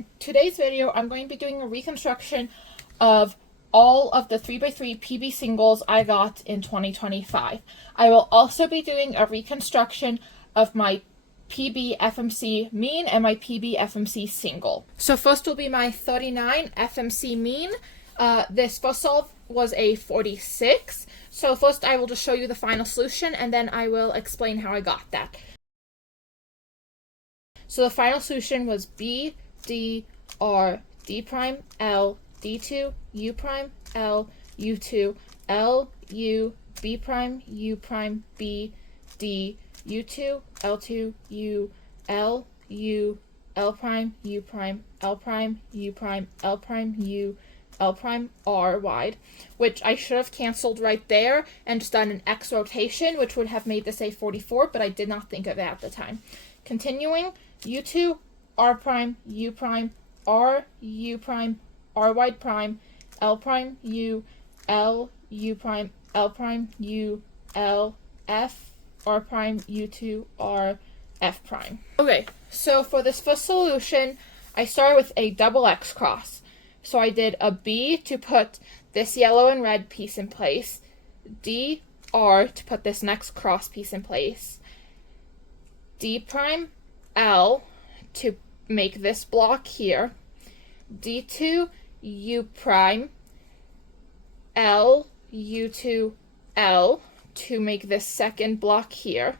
in today's video, I'm going to be doing a reconstruction of all of the 3x3 PB singles I got in 2025. I will also be doing a reconstruction of my PB FMC mean and my PB FMC single. So first will be my 39 FMC mean. This first solve was a 46. So first I will just show you the final solution and then I will explain how I got that. So the final solution was B, D, R, D prime, L, D2, U prime, L, U2, L, U, B prime, U prime, B, D, U2, L2, U, L, U, L prime, U prime, L prime, U prime, L prime, U, L prime, R wide, which I should have canceled right there and just done an X rotation, which would have made this a 44, but I did not think of that at the time. Continuing, U2, R prime, U prime, R, U prime, R wide prime, L prime, U, L, U prime, L prime, U, L, F, R prime, U2, R, F prime. Okay, so for this first solution, I started with a double X cross. So I did a B to put this yellow and red piece in place, D, R to put this next cross piece in place, D prime, L to make this block here, D2, U prime, L, U2, L to make this second block here,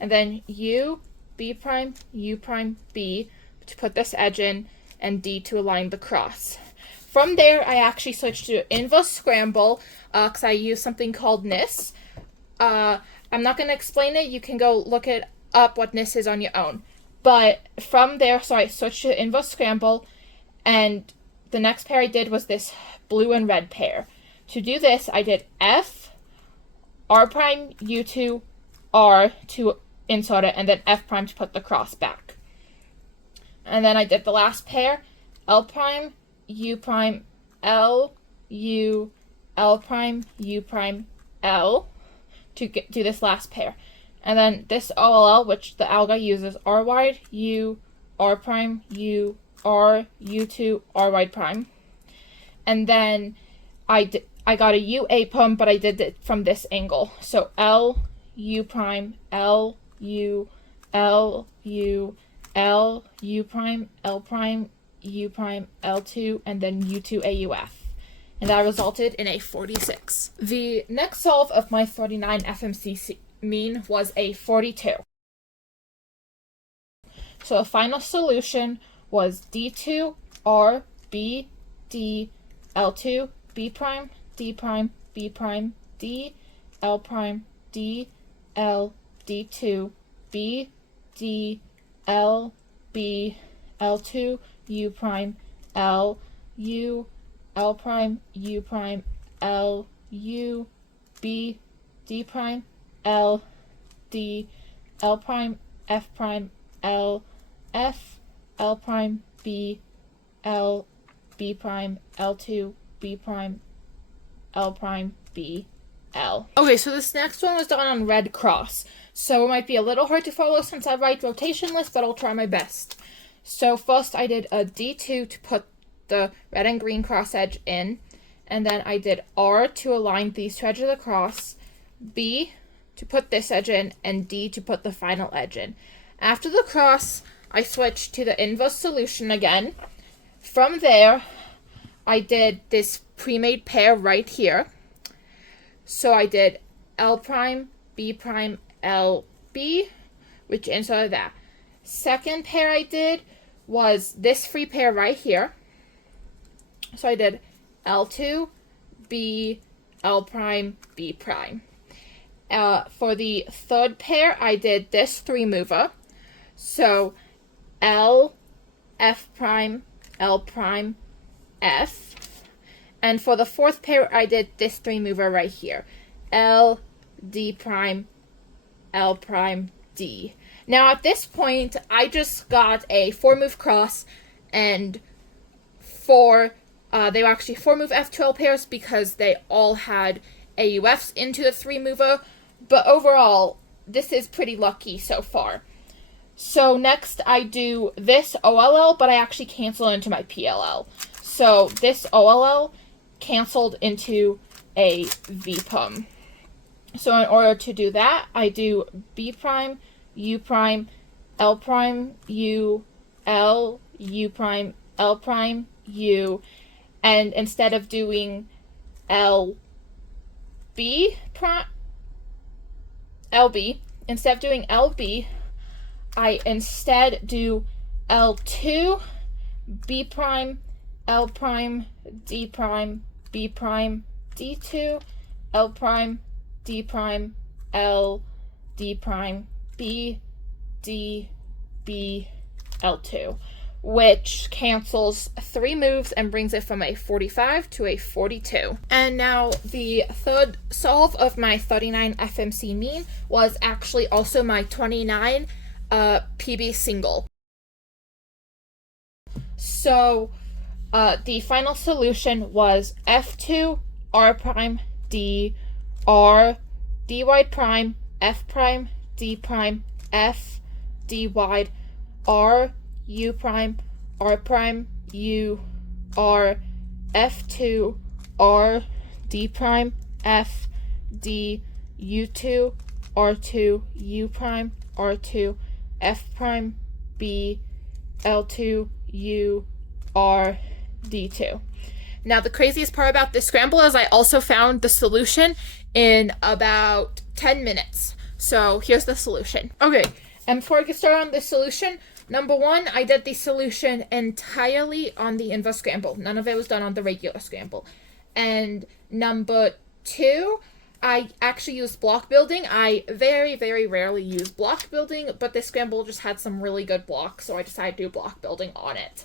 and then U, B prime, U prime, B to put this edge in, and D to align the cross. From there, I actually switched to inverse scramble because I use something called NIS. I'm not going to explain it. You can go look it up what NIS is on your own. But from there, so I switched to inverse scramble, and the next pair I did was this blue and red pair. To do this, I did F, R prime, U2, R to insert it, and then F prime to put the cross back. And then I did the last pair, L prime, U prime, L, U, L prime, U prime, L to do this last pair. And then this OLL, which the alga uses, R wide, U, R prime, U, R, U2, R wide prime. And then I got a U apum, but I did it from this angle. So L, U prime, L, U, L, U, L, U prime, L prime, U prime, L2, and then U2 AUF. And that resulted in a 46. The next solve of my 39 FMC mean was a 42. So the final solution was D2, R, B, D, L2, B prime, D prime, B prime, D, L prime, D, L, D2, B, D, L, B, L2, U prime, L, U, L prime, U prime, L, U, B, D prime, L, D, L prime, F prime, L, F, L prime, B, L, B prime, L2, B prime, L prime, B, L. Okay, so this next one was done on red cross. So it might be a little hard to follow since I write rotation lists, but I'll try my best. So first I did a D2 to put the red and green cross edge in, and then I did R to align these two edges of the cross, B to put this edge in, and D to put the final edge in. After the cross, I switched to the inverse solution again. From there, I did this pre-made pair right here. So I did L prime, B prime, L, B, which inserted that. Second pair I did was this free pair right here. So I did L2, B, L prime, B prime. For the third pair, I did this three mover. So L, F prime, L prime, F. And for the fourth pair, I did this three mover right here. L, D prime, L prime, D. Now at this point, I just got a 4-move cross and they were actually 4-move F12 pairs because they all had AUFs into the 3-mover. But overall, this is pretty lucky so far. So next I do this OLL, but I actually cancel into my PLL. So this OLL canceled into a VPUM. So in order to do that, I do B prime, U prime, L prime, U, L, U prime, L prime, U, and instead of doing LB prime, LB, instead of doing LB, I instead do L2, B prime, L prime, D prime, B prime, D2, L prime, D prime, L, D prime, B, D, B, L2, which cancels 3 moves and brings it from a 45 to a 42. And now the third solve of my 39 FMC mean was actually also my 29 PB single. So the final solution was F2, R prime, D, R, D wide prime, F prime, D prime, F, D wide, R, U prime, R prime, U, R, F2, R, D prime, F, D, U2, R2, U prime, R2, F prime, B, L2, U, R, D2. Now the craziest part about this scramble is I also found the solution in about 10 minutes. So here's the solution. Okay, and before I get started on the solution, number 1, I did the solution entirely on the inverse scramble. None of it was done on the regular scramble. And number 2, I actually used block building. I very, very rarely use block building, but this scramble just had some really good blocks, so I decided to do block building on it.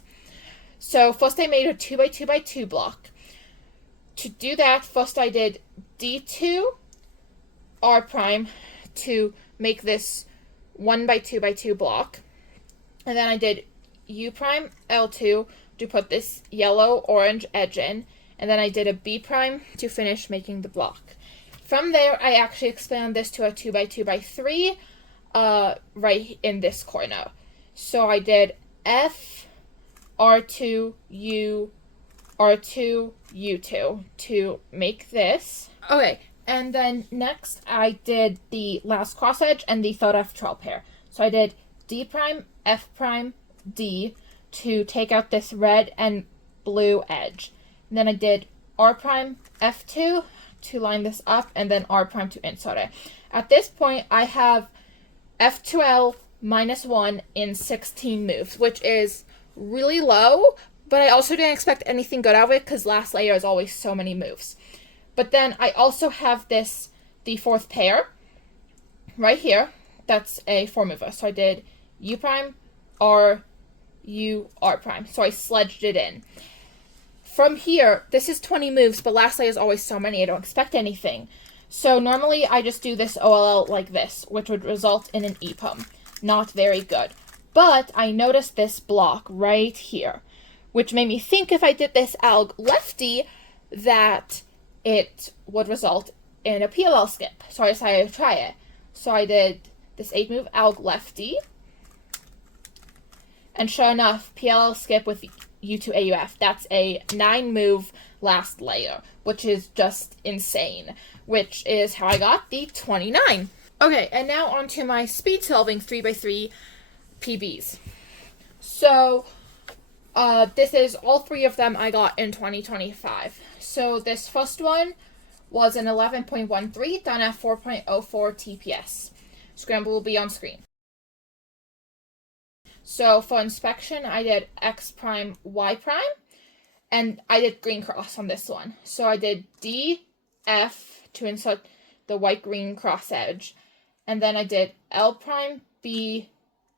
So first I made a 2x2x2 block. To do that, first I did D2 R prime to make this 1x2x2 block. And then I did U prime L2 to put this yellow orange edge in. And then I did a B prime to finish making the block. From there, I actually expand this to a 2x2x3 right in this corner. So I did F, R2, U, R2, U2 to make this. Okay, and then next I did the last cross edge and the third F12 pair. So I did D prime, F prime, D to take out this red and blue edge. And then I did R prime, F2 to line this up, and then R prime to insert it. At this point, I have F2L -1 in 16 moves, which is really low, but I also didn't expect anything good out of it because last layer is always so many moves. But then I also have this, the fourth pair right here. That's a 4 mover. So I did U prime, R, U, R prime. So I sledged it in. From here, this is 20 moves, but last layer is always so many, I don't expect anything. So normally I just do this OLL like this, which would result in an EPUM. Not very good. But I noticed this block right here, which made me think if I did this ALG lefty, that it would result in a PLL skip. So I decided to try it. So I did this 8 move ALG lefty. And sure enough, PLL skip with U2 AUF. That's a 9 move last layer, which is just insane, which is how I got the 29. Okay, and now on to my speed solving 3x3 PBs. So this is all 3 of them I got in 2025. So this first one was an 11.13 done at 4.04 TPS. Scramble will be on screen. So for inspection, I did X prime, Y prime, and I did green cross on this one. So I did D, F to insert the white-green cross edge, and then I did L prime, B,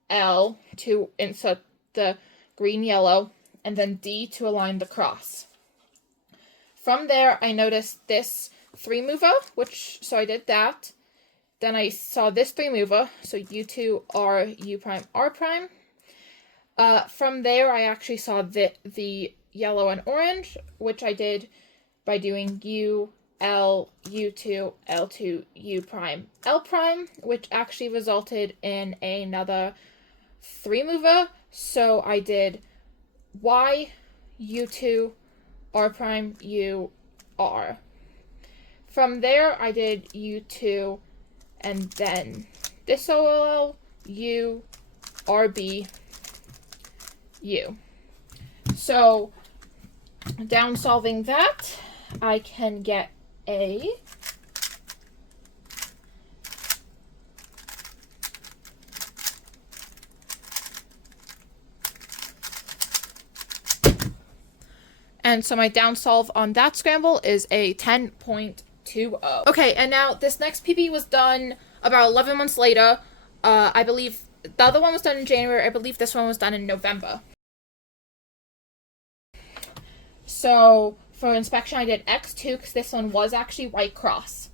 L to insert the green-yellow, and then D to align the cross. From there, I noticed this 3 mover, so I did that. Then I saw this 3 mover, so U2, R, U prime, R prime. From there, I actually saw the yellow and orange, which I did by doing U, L, U2, L2, U prime, L prime, which actually resulted in another 3 mover, so I did Y, U2, R prime, U, R. From there, I did U2, and then this OLL, U, RB, U. So, down solving that, I can get A. And so my down solve on that scramble is a 10.20. Okay, and now this next PB was done about 11 months later. I believe the other one was done in January. I believe this one was done in November. So for inspection, I did X2 because this one was actually white cross.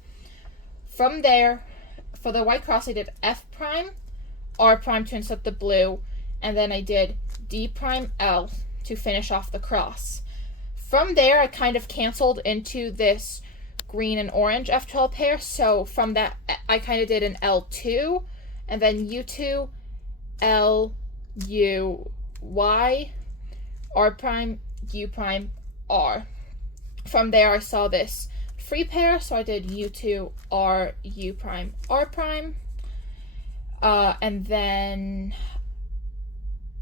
From there, for the white cross, I did F prime, R prime to insert the blue, and then I did D prime L to finish off the cross. From there, I kind of canceled into this green and orange F12 pair. So from that, I kind of did an L2, and then U2, L, U, Y, R prime, U prime, R. From there, I saw this free pair, so I did U2, R, U prime, R prime. And then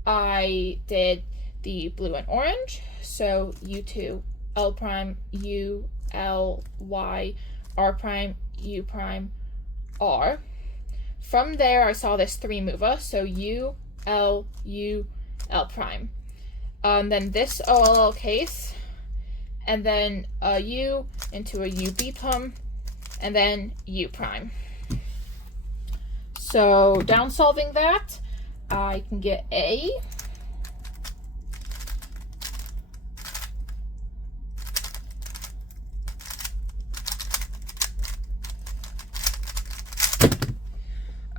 I did the blue and orange, so U2, L prime, U, L, Y, R prime, U prime, R. From there, I saw this 3 mover, so U, L, U, L prime. Then this OLL case, and then a U into a UB pum, and then U prime. So down solving that, I can get A.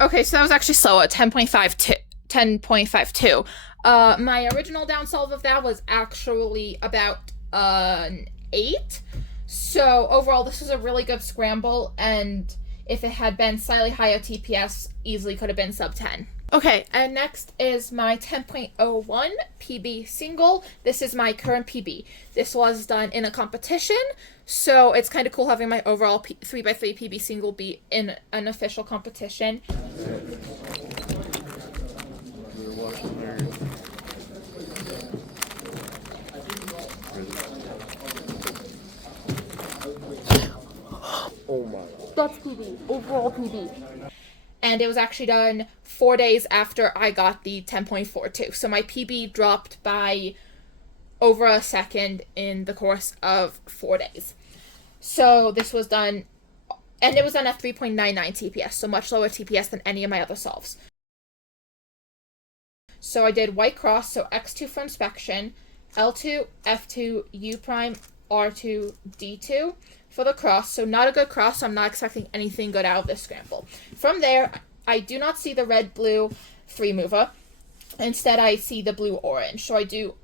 Okay, so that was actually slower, 10.52. My original down solve of that was actually about an 8. So overall, this was a really good scramble, and if it had been slightly higher TPS, easily could have been sub 10. Okay, and next is my 10.01 PB single. This is my current PB. This was done in a competition, so it's kind of cool having my overall 3x3 PB single be in an official competition. Oh my. That's PB, overall PB. And it was actually done 4 days after I got the 10.42. So my PB dropped by over a second in the course of 4 days. So this was done, and it was done at 3.99 TPS, so much lower TPS than any of my other solves. So I did white cross, so X2 for inspection, L2, F2, U prime, R2, D2 for the cross. So not a good cross, so I'm not expecting anything good out of this scramble. From there, I do not see the red-blue 3 mover. Instead, I see the blue-orange. So I do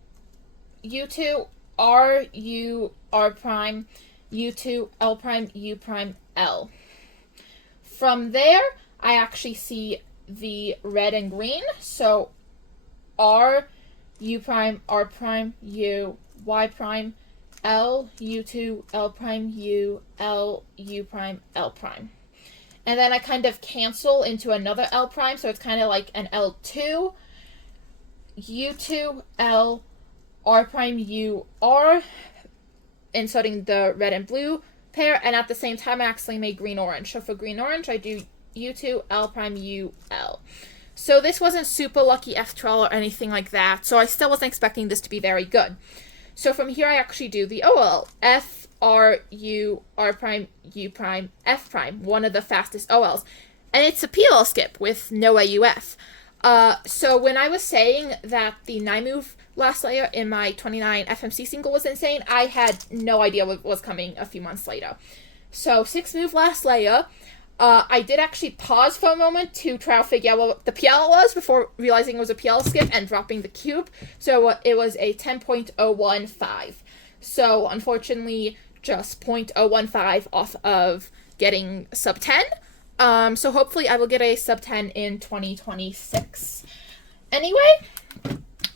U2, R, U, R prime, U2, L prime, U prime, L. From there, I actually see the red and green. So R, U prime, R prime, U, Y prime, L, U2, L prime, U, L, U prime, L prime. And then I kind of cancel into another L prime, so it's kind of like an L2, U2, L, R prime, U, R, inserting the red and blue pair, and at the same time I actually made green-orange. So for green-orange, I do U2, L prime, U, L. So this wasn't super lucky F12 or anything like that, so I still wasn't expecting this to be very good. So from here, I actually do the OL, F, R, U, R prime, U prime, F prime, one of the fastest OLs. And it's a PL skip with no AUF. So when I was saying that the 9 move last layer in my 29 FMC single was insane, I had no idea what was coming a few months later. So 6 move last layer, I did actually pause for a moment to try to figure out what the PL was before realizing it was a PL skip and dropping the cube. So it was a 10.015. So unfortunately, just 0.015 off of getting sub 10. So hopefully I will get a sub 10 in 2026. Anyway,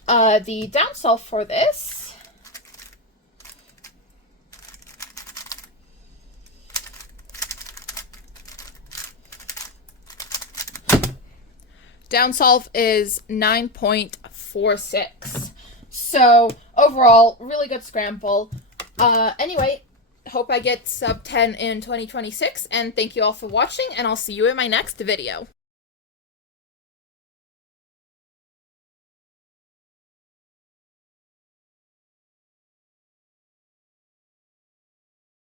the downsolve for this downsolve is 9.46. So overall, really good scramble. Anyway, hope I get sub 10 in 2026, and thank you all for watching, and I'll see you in my next video.